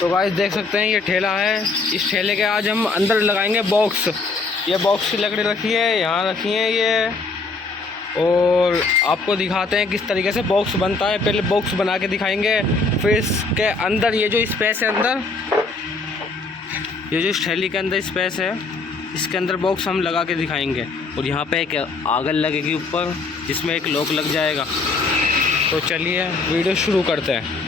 तो गाइस देख सकते हैं ये ठेला है। इस ठेले के आज हम अंदर लगाएंगे बॉक्स। ये बॉक्स की लकड़ी रखी है, यहाँ रखी है ये, और आपको दिखाते हैं किस तरीके से बॉक्स बनता है। पहले बॉक्स बना के दिखाएंगे, फिर इसके अंदर ये जो स्पेस है, अंदर ये जो इस ठेली के अंदर स्पेस है, इसके अंदर बॉक्स हम लगा के दिखाएंगे। और यहाँ पे एक आगल लगेगी ऊपर, जिसमें एक लॉक लग जाएगा। तो चलिए वीडियो शुरू करते हैं।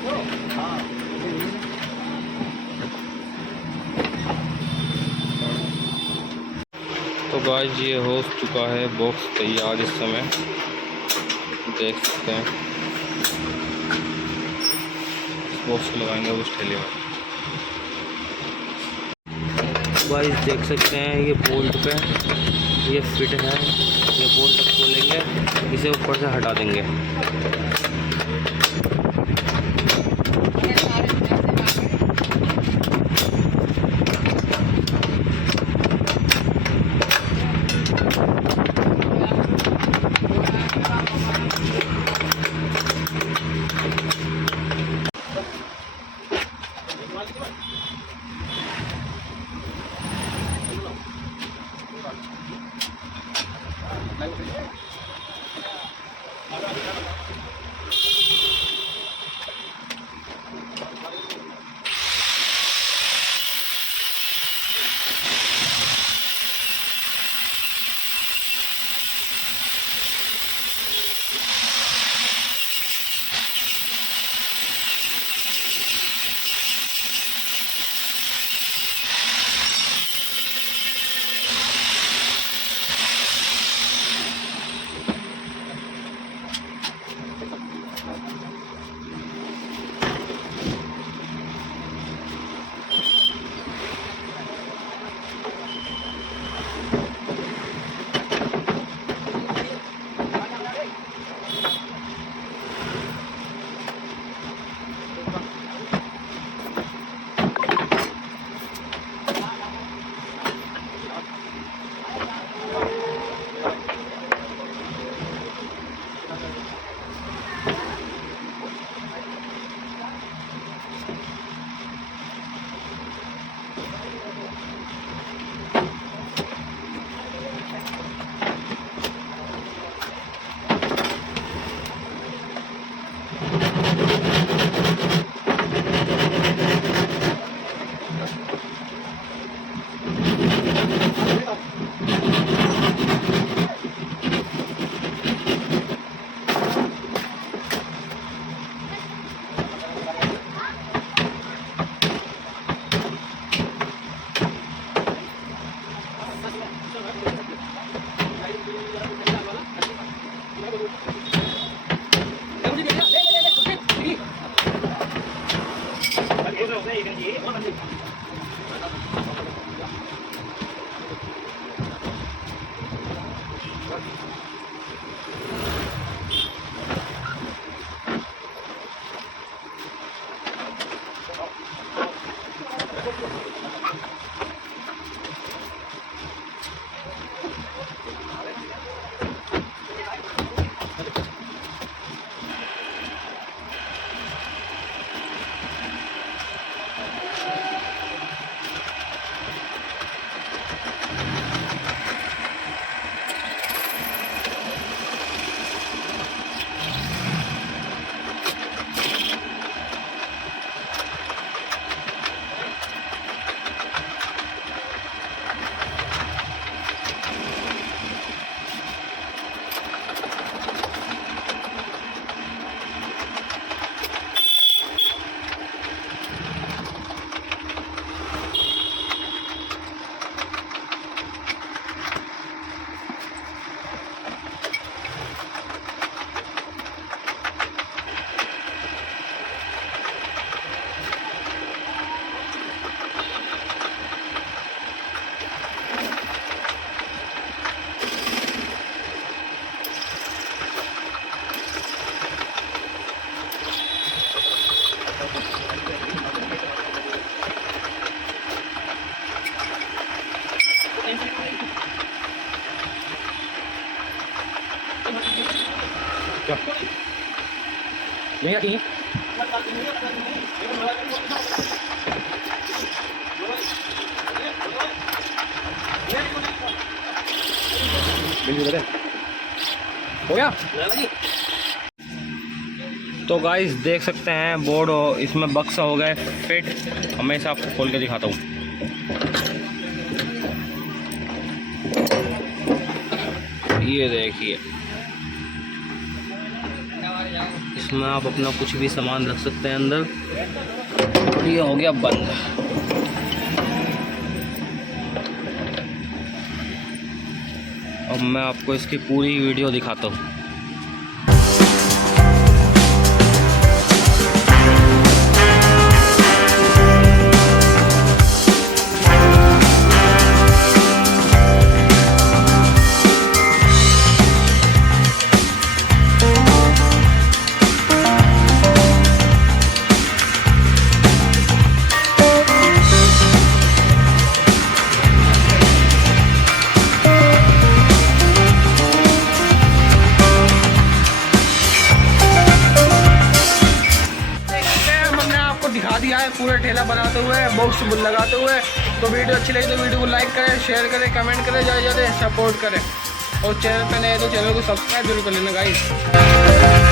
तो गाइस ये हो चुका है बॉक्स तैयार। इस समय देख सकते हैं बॉक्स को लगाएंगे उस ठेले में। गाइस देख सकते हैं ये बोल्ट पे ये फिट है, ये बोल्ट खोलेंगे, इसे ऊपर से हटा देंगे। क्या नहीं आती है? हो गया। तो गाइस देख सकते हैं बोर्ड इसमें बक्सा हो गया फिट। अब मैं इसे आपको खोल के दिखाता हूँ। ये देखिए इसमें आप अपना कुछ भी सामान रख सकते हैं अंदर। ये हो गया बंद। अब मैं आपको इसकी पूरी वीडियो दिखाता हूँ। दिखा दिया है पूरे ठेला बनाते हुए, बॉक्स लगाते हुए। तो वीडियो अच्छी लगी तो वीडियो को लाइक करें, शेयर करें, कमेंट करें, ज़्यादा ज़्यादा सपोर्ट करें। और चैनल पे नए तो चैनल को सब्सक्राइब जरूर कर लेना गाइस।